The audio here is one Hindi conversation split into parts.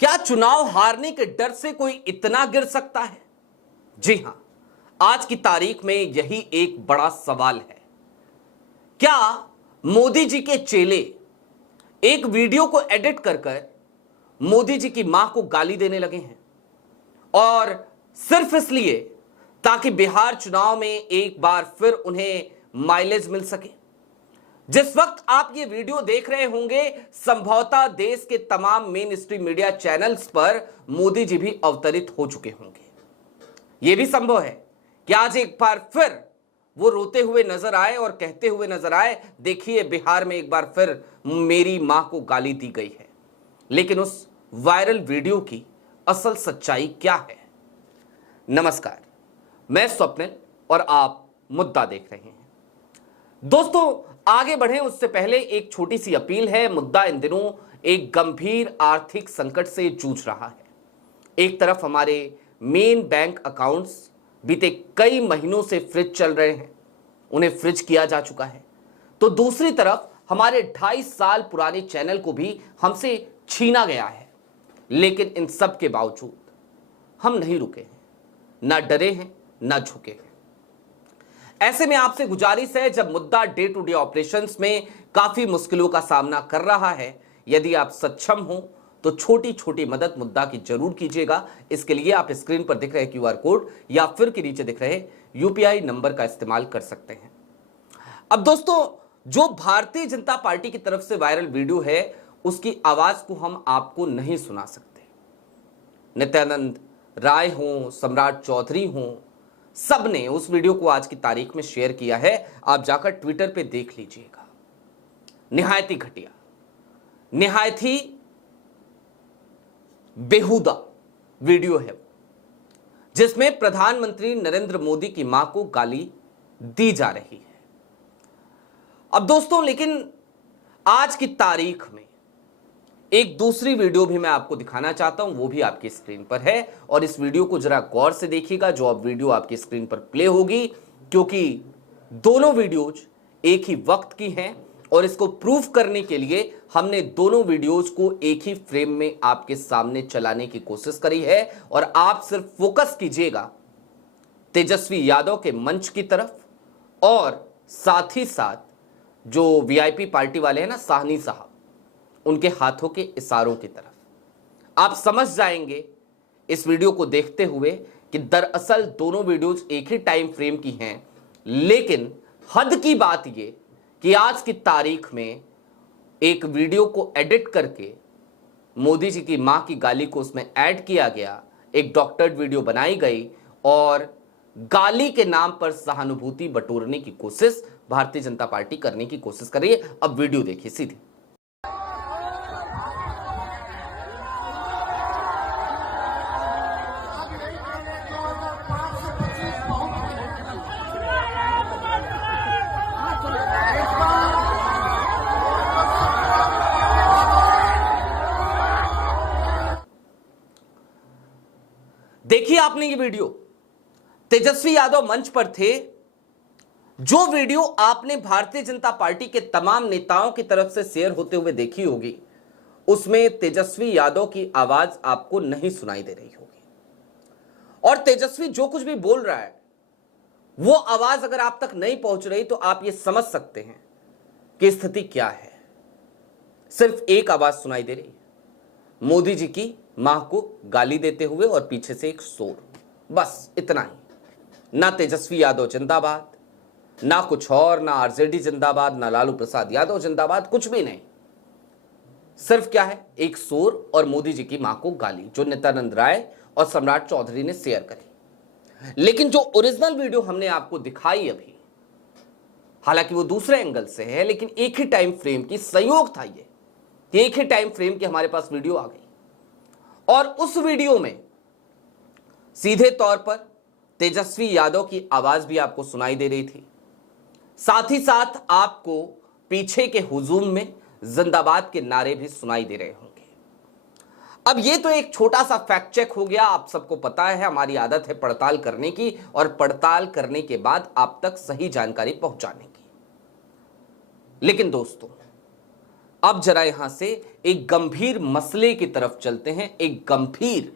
क्या चुनाव हारने के डर से कोई इतना गिर सकता है? जी हां, आज की तारीख में यही एक बड़ा सवाल है। क्या मोदी जी के चेले एक वीडियो को एडिट कर कर मोदी जी की मां को गाली देने लगे हैं, और सिर्फ इसलिए ताकि बिहार चुनाव में एक बार फिर उन्हें माइलेज मिल सके? जिस वक्त आप ये वीडियो देख रहे होंगे, संभवतः देश के तमाम मेन स्ट्रीम मीडिया चैनल्स पर मोदी जी भी अवतरित हो चुके होंगे। यह भी संभव है कि आज एक बार फिर वो रोते हुए नजर आए और कहते हुए नजर आए, देखिए बिहार में एक बार फिर मेरी मां को गाली दी गई है। लेकिन उस वायरल वीडियो की असल सच्चाई क्या है? नमस्कार, मैं स्वप्निल और आप मुद्दा देख रहे हैं। दोस्तों, आगे बढ़ें उससे पहले एक छोटी सी अपील है। मुद्दा इन दिनों एक गंभीर आर्थिक संकट से जूझ रहा है। एक तरफ हमारे मेन बैंक अकाउंट्स बीते कई महीनों से फ्रीज चल रहे हैं, उन्हें फ्रीज किया जा चुका है, तो दूसरी तरफ हमारे 2.5 साल पुराने चैनल को भी हमसे छीना गया है। लेकिन इन सब के बावजूद हम नहीं रुके हैं, ना डरे हैं, ना झुके हैं। ऐसे में आपसे गुजारिश है, जब मुद्दा डे टू डे ऑपरेशंस में काफी मुश्किलों का सामना कर रहा है, यदि आप सक्षम हो तो छोटी छोटी मदद मुद्दा की जरूर कीजिएगा। इसके लिए आप स्क्रीन पर दिख रहे क्यूआर कोड या फिर के नीचे दिख रहे यूपीआई नंबर का इस्तेमाल कर सकते हैं। अब दोस्तों, जो भारतीय जनता पार्टी की तरफ से वायरल वीडियो है, उसकी आवाज को हम आपको नहीं सुना सकते। नित्यानंद राय हो, सम्राट चौधरी हो, सबने उस वीडियो को आज की तारीख में शेयर किया है। आप जाकर ट्विटर पे देख लीजिएगा। निहायत ही घटिया, निहायत ही बेहुदा वीडियो है, जिसमें प्रधानमंत्री नरेंद्र मोदी की मां को गाली दी जा रही है। अब दोस्तों, लेकिन आज की तारीख में एक दूसरी वीडियो भी मैं आपको दिखाना चाहता हूं, वो भी आपकी स्क्रीन पर है। और इस वीडियो को जरा गौर से देखिएगा, जो अब वीडियो आपकी स्क्रीन पर प्ले होगी, क्योंकि दोनों वीडियोज एक ही वक्त की हैं और इसको प्रूफ करने के लिए हमने दोनों वीडियोज को एक ही फ्रेम में आपके सामने चलाने की कोशिश करी है। और आप सिर्फ फोकस कीजिएगा तेजस्वी यादव के मंच की तरफ, और साथ ही साथ जो वीआईपी पार्टी वाले हैं ना, साहनी साहब, उनके हाथों के इशारों की तरफ। आप समझ जाएंगे इस वीडियो को देखते हुए कि दरअसल दोनों वीडियोज एक ही टाइम फ्रेम की हैं। लेकिन हद की बात यह कि आज की तारीख में एक वीडियो को एडिट करके मोदी जी की मां की गाली को उसमें ऐड किया गया, एक डॉक्टर्ड वीडियो बनाई गई और गाली के नाम पर सहानुभूति बटोरने की कोशिश भारतीय जनता पार्टी करने की कोशिश कर रही है। अब वीडियो देखिए सीधी। देखिए आपने ये वीडियो, तेजस्वी यादव मंच पर थे। जो वीडियो आपने भारतीय जनता पार्टी के तमाम नेताओं की तरफ से शेयर होते हुए देखी होगी, उसमें तेजस्वी यादव की आवाज आपको नहीं सुनाई दे रही होगी। और तेजस्वी जो कुछ भी बोल रहा है, वो आवाज अगर आप तक नहीं पहुंच रही तो आप ये समझ सकते हैं कि स्थिति क्या है। सिर्फ एक आवाज सुनाई दे रही है, मोदी जी की मां को गाली देते हुए, और पीछे से एक शोर, बस इतना ही। ना तेजस्वी यादव जिंदाबाद, ना कुछ और, ना आरजेडी जिंदाबाद, ना लालू प्रसाद यादव जिंदाबाद, कुछ भी नहीं। सिर्फ क्या है, एक शोर और मोदी जी की मां को गाली, जो नित्यानंद राय और सम्राट चौधरी ने शेयर करी। लेकिन जो ओरिजिनल वीडियो हमने आपको दिखाई अभी, हालांकि वो दूसरे एंगल से है, लेकिन एक ही टाइम फ्रेम की, संयोग था ये कि एक ही टाइम फ्रेम की हमारे पास वीडियो आ गई। और उस वीडियो में सीधे तौर पर तेजस्वी यादव की आवाज भी आपको सुनाई दे रही थी। साथ ही साथ आपको पीछे के हुजूम में जिंदाबाद के नारे भी सुनाई दे रहे होंगे। अब ये तो एक छोटा सा फैक्ट चेक हो गया। आप सबको पता है, हमारी आदत है पड़ताल करने की, और पड़ताल करने के बाद आप तक सही जानकारी पहुंचाने की। लेकिन दोस्तों, अब जरा यहां से एक गंभीर मसले की तरफ चलते हैं, एक गंभीर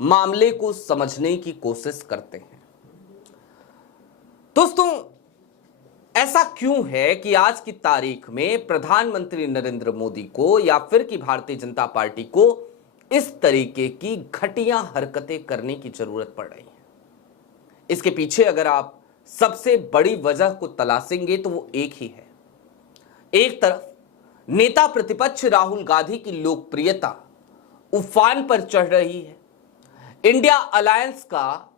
मामले को समझने की कोशिश करते हैं। दोस्तों, ऐसा क्यों है कि आज की तारीख में प्रधानमंत्री नरेंद्र मोदी को या फिर कि भारतीय जनता पार्टी को इस तरीके की घटिया हरकतें करने की जरूरत पड़ रही है? इसके पीछे अगर आप सबसे बड़ी वजह को तलाशेंगे तो वो एक ही है। एक तरफ नेता प्रतिपक्ष राहुल गांधी की लोकप्रियता उफान पर चढ़ रही है। इंडिया अलायंस का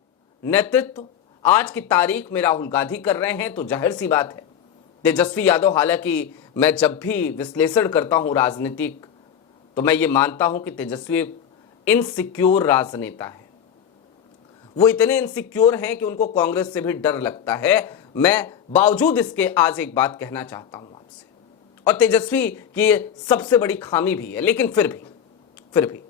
नेतृत्व आज की तारीख में राहुल गांधी कर रहे हैं, तो जाहिर सी बात है तेजस्वी यादव, हालांकि मैं जब भी विश्लेषण करता हूं राजनीतिक, तो मैं ये मानता हूं कि तेजस्वी इनसिक्योर राजनेता है। वो इतने इनसिक्योर हैं कि उनको कांग्रेस से भी डर लगता है। मैं बावजूद इसके आज एक बात कहना चाहता हूं आपसे, और तेजस्वी की ये सबसे बड़ी खामी भी है, लेकिन फिर भी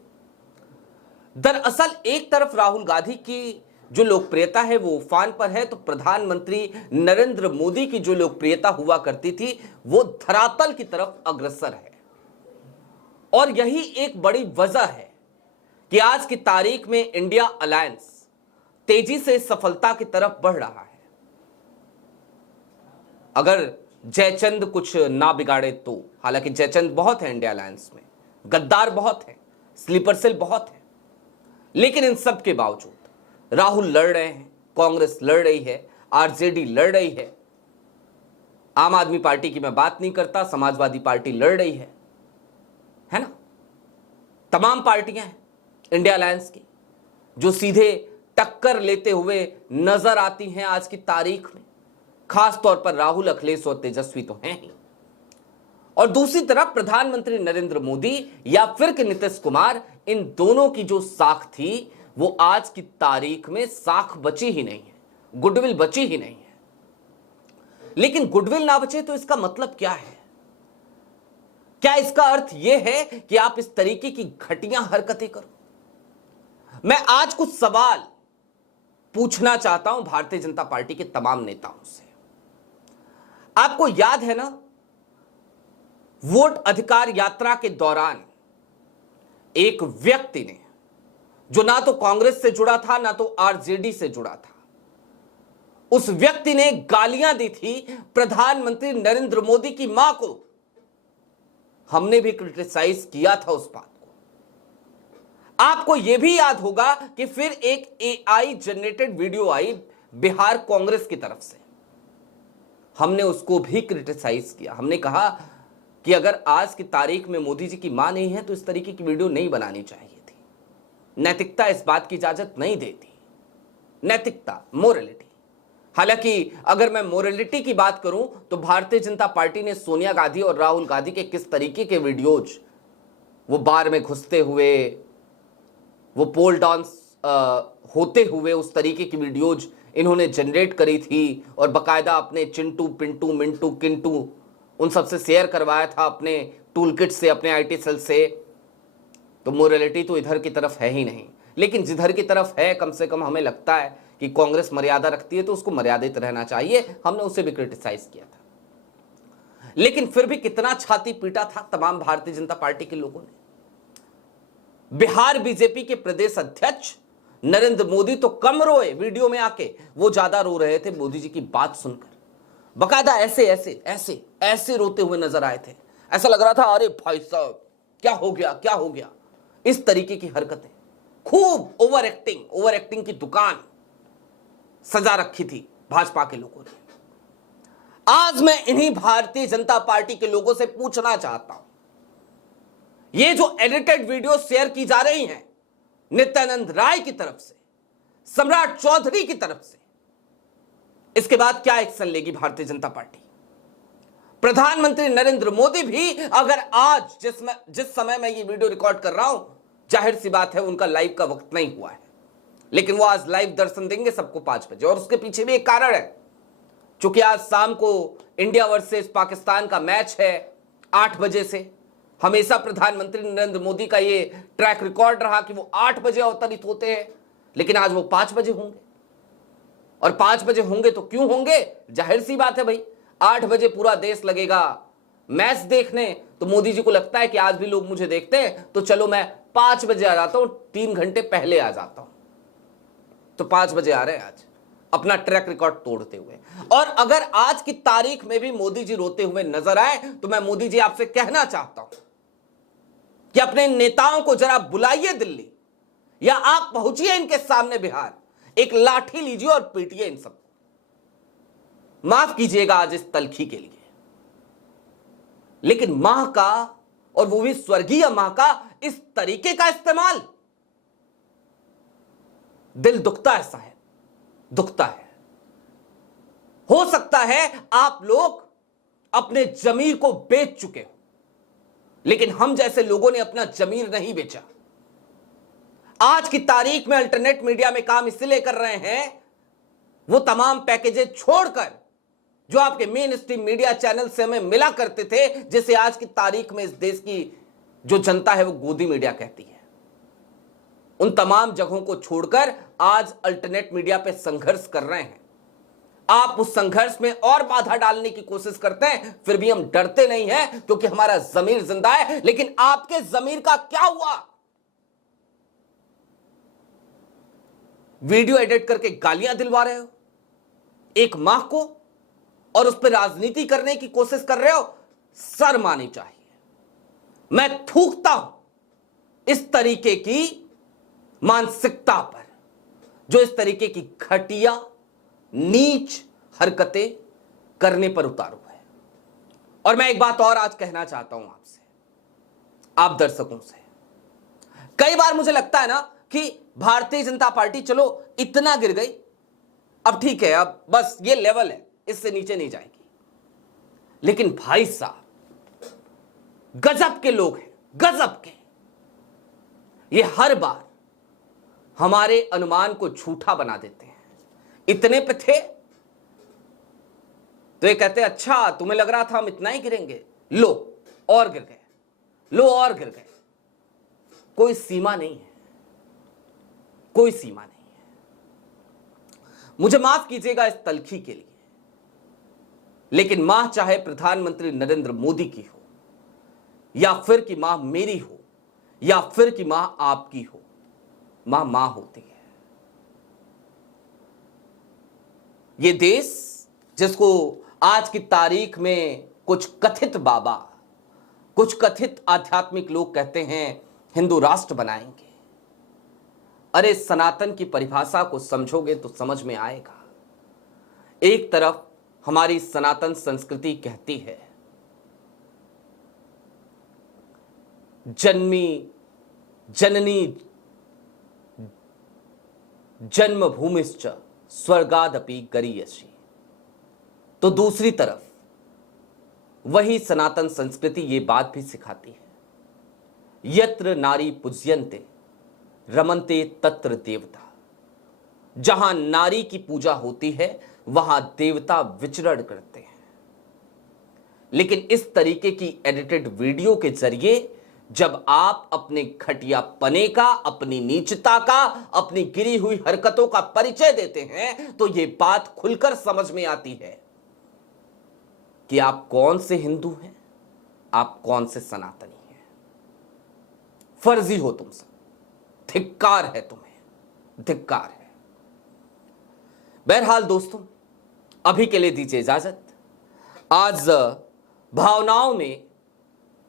दरअसल एक तरफ राहुल गांधी की जो लोकप्रियता है वो उफान पर है, तो प्रधानमंत्री नरेंद्र मोदी की जो लोकप्रियता हुआ करती थी वो धरातल की तरफ अग्रसर है। और यही एक बड़ी वजह है कि आज की तारीख में इंडिया अलायंस तेजी से सफलता की तरफ बढ़ रहा है। अगर जयचंद कुछ ना बिगाड़े तो, हालांकि जयचंद बहुत है इंडिया अलायंस में, गद्दार बहुत है, स्लीपर सेल बहुत है, लेकिन इन सब के बावजूद राहुल लड़ रहे हैं, कांग्रेस लड़ रही है, आरजेडी लड़ रही है, आम आदमी पार्टी की मैं बात नहीं करता, समाजवादी पार्टी लड़ रही है ना। तमाम पार्टियां हैं इंडिया अलायंस की जो सीधे टक्कर लेते हुए नजर आती हैं आज की तारीख में। खास तौर पर राहुल, अखिलेश और तेजस्वी तो हैं ही, और दूसरी तरफ प्रधानमंत्री नरेंद्र मोदी या फिर कि नीतीश कुमार, इन दोनों की जो साख थी वो आज की तारीख में साख बची ही नहीं है, गुडविल बची ही नहीं है। लेकिन गुडविल ना बचे तो इसका मतलब क्या है? क्या इसका अर्थ यह है कि आप इस तरीके की घटिया हरकतें करो? मैं आज कुछ सवाल पूछना चाहता हूं भारतीय जनता पार्टी के तमाम नेताओं से। आपको याद है ना, वोट अधिकार यात्रा के दौरान एक व्यक्ति ने, जो ना तो कांग्रेस से जुड़ा था ना तो आरजेडी से जुड़ा था, उस व्यक्ति ने गालियां दी थी प्रधानमंत्री नरेंद्र मोदी की मां को। हमने भी क्रिटिसाइज किया था उस बात को। आपको यह भी याद होगा कि फिर एक एआई जनरेटेड वीडियो आई बिहार कांग्रेस की तरफ से, हमने उसको भी क्रिटिसाइज किया। हमने कहा कि अगर आज की तारीख में मोदी जी की मां नहीं है तो इस तरीके की वीडियो नहीं बनानी चाहिए थी। नैतिकता इस बात की इजाजत नहीं देती, नैतिकता, मोरलिटी। हालांकि अगर मैं मोरलिटी की बात करूं तो भारतीय जनता पार्टी ने सोनिया गांधी और राहुल गांधी के किस तरीके के वीडियोज, वो बार में घुसते हुए, वो पोल डांस होते हुए, उस तरीके की वीडियोज इन्होंने जनरेट करी थी, और बकायदा अपने चिंटू, पिंटू, मिंटू, किंटू उन सबसे शेयर करवाया था अपने टूल किट से, अपने आईटी सेल से। तो मोरलिटी तो इधर की तरफ है ही नहीं। लेकिन जिधर की तरफ है, कम से कम हमें लगता है कि कांग्रेस मर्यादा रखती है तो उसको मर्यादित रहना चाहिए। हमने उसे भी क्रिटिसाइज किया था, लेकिन फिर भी कितना छाती पीटा था तमाम भारतीय जनता पार्टी के लोगों ने। बिहार बीजेपी के प्रदेश अध्यक्ष नरेंद्र मोदी तो कम रोए वीडियो में आके, वो ज्यादा रो रहे थे मोदी जी की बात सुनकर। बकायदा ऐसे ऐसे ऐसे ऐसे रोते हुए नजर आए थे। ऐसा लग रहा था अरे भाई साहब क्या हो गया, क्या हो गया। इस तरीके की हरकतें, खूब ओवर एक्टिंग की दुकान सजा रखी थी भाजपा के लोगों ने। आज मैं इन्हीं भारतीय जनता पार्टी के लोगों से पूछना चाहता हूं, ये जो एडिटेड वीडियो शेयर की जा रही हैं नित्यानंद राय की तरफ से, सम्राट चौधरी की तरफ से, इसके बाद क्या एक्शन लेगी भारतीय जनता पार्टी? प्रधानमंत्री नरेंद्र मोदी भी अगर आज जिस समय मैं ये वीडियो रिकॉर्ड कर रहा हूं, जाहिर सी बात है उनका लाइव का वक्त नहीं हुआ है, लेकिन वो आज लाइव दर्शन देंगे सबको 5 बजे। और उसके पीछे भी एक कारण है, क्योंकि आज शाम को इंडिया वर्सेस पाकिस्तान का मैच है 8 बजे से। हमेशा प्रधानमंत्री नरेंद्र मोदी का ये ट्रैक रिकॉर्ड रहा कि वो 8 बजे अवतरित होते हैं, लेकिन आज वो 5 बजे होंगे। और 5 बजे होंगे तो क्यों होंगे? जाहिर सी बात है भाई, 8 बजे पूरा देश लगेगा मैच देखने, तो मोदी जी को लगता है कि आज भी लोग मुझे देखते हैं, तो चलो मैं 5 बजे आ जाता हूं, 3 घंटे पहले आ जाता हूं। तो 5 बजे आ रहे हैं आज, अपना ट्रैक रिकॉर्ड तोड़ते हुए। और अगर आज की तारीख में भी मोदी जी रोते हुए नजर आए, तो मैं मोदी जी आपसे कहना चाहता हूं कि अपने नेताओं को जरा बुलाइए दिल्ली, या आप पहुंचिए इनके सामने बिहार, एक लाठी लीजिए और पीटिए इन सबको। माफ कीजिएगा आज इस तलखी के लिए, लेकिन मां का, और वो भी स्वर्गीय मां का, इस तरीके का इस्तेमाल, दिल दुखता है साहब, दुखता है। हो सकता है आप लोग अपने जमीर को बेच चुके हो, लेकिन हम जैसे लोगों ने अपना जमीर नहीं बेचा। आज की तारीख में अल्टरनेट मीडिया में काम इसलिए कर रहे हैं, वो तमाम पैकेजेस छोड़कर जो आपके मेन स्ट्रीम मीडिया चैनल से हमें मिला करते थे, जिसे आज की तारीख में इस देश की जो जनता है वो गोदी मीडिया कहती है, उन तमाम जगहों को छोड़कर आज अल्टरनेट मीडिया पे संघर्ष कर रहे हैं। आप उस संघर्ष में और बाधा डालने की कोशिश करते हैं, फिर भी हम डरते नहीं हैं, क्योंकि हमारा जमीर जिंदा है। लेकिन आपके जमीर का क्या हुआ? वीडियो एडिट करके गालियां दिलवा रहे हो एक मां को, और उस पर राजनीति करने की कोशिश कर रहे हो। शर्म आनी चाहिए। मैं थूकता हूं इस तरीके की मानसिकता पर, जो इस तरीके की घटिया नीच हरकतें करने पर उतारू है। और मैं एक बात और आज कहना चाहता हूं आपसे, आप दर्शकों से। कई बार मुझे लगता है ना कि भारतीय जनता पार्टी चलो इतना गिर गई, अब ठीक है, अब बस ये लेवल है, इससे नीचे नहीं जाएगी। लेकिन भाई साहब, गजब के लोग हैं, गजब के। ये हर बार हमारे अनुमान को झूठा बना देते हैं। इतने पे थे तो ये कहते अच्छा तुम्हें लग रहा था हम इतना ही गिरेंगे, लो और गिर गए, लो और गिर गए। कोई सीमा नहीं है, कोई सीमा नहीं है। मुझे माफ कीजिएगा इस तलखी के लिए, लेकिन मां चाहे प्रधानमंत्री नरेंद्र मोदी की हो, या फिर कि मां मेरी हो, या फिर कि मां आपकी हो, मां मां होती है। ये देश जिसको आज की तारीख में कुछ कथित बाबा, कुछ कथित आध्यात्मिक लोग कहते हैं हिंदू राष्ट्र बनाएंगे, अरे सनातन की परिभाषा को समझोगे तो समझ में आएगा। एक तरफ हमारी सनातन संस्कृति कहती है जननी जन्मभूमिश्च स्वर्गादपि गरीयसी, तो दूसरी तरफ वही सनातन संस्कृति ये बात भी सिखाती है, यत्र नारी पूज्यन्ते रमन्ते तत्र देवता। जहां नारी की पूजा होती है वहां देवता विचरण करते हैं। लेकिन इस तरीके की एडिटेड वीडियो के जरिए जब आप अपने घटियापने का, अपनी नीचता का, अपनी गिरी हुई हरकतों का परिचय देते हैं, तो यह बात खुलकर समझ में आती है कि आप कौन से हिंदू हैं, आप कौन से सनातनी हैं। फर्जी हो तुम सब, धिक्कार है तुम्हें, धिक्कार है। बहरहाल दोस्तों, अभी के लिए दीजिए इजाजत। आज भावनाओं में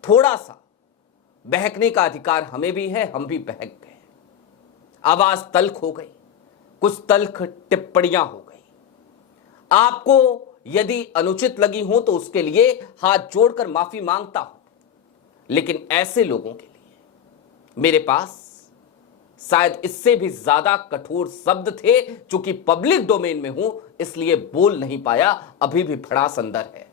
थोड़ा सा बहकने का अधिकार हमें भी है, हम भी बहक गए, आवाज तल्ख हो गई, कुछ तल्ख टिप्पणियां हो गई। आपको यदि अनुचित लगी हो तो उसके लिए हाथ जोड़कर माफी मांगता हूं, लेकिन ऐसे लोगों के लिए मेरे पास शायद इससे भी ज्यादा कठोर शब्द थे। चूंकि पब्लिक डोमेन में हूं इसलिए बोल नहीं पाया, अभी भी भड़ास अंदर है।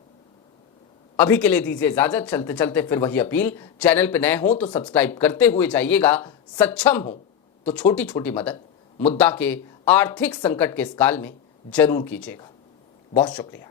अभी के लिए दीजिए इजाजत। चलते चलते फिर वही अपील, चैनल पे नए हो तो सब्सक्राइब करते हुए जाइएगा, सक्षम हो तो छोटी छोटी मदद मुद्दा के आर्थिक संकट के इस काल में जरूर कीजिएगा। बहुत शुक्रिया।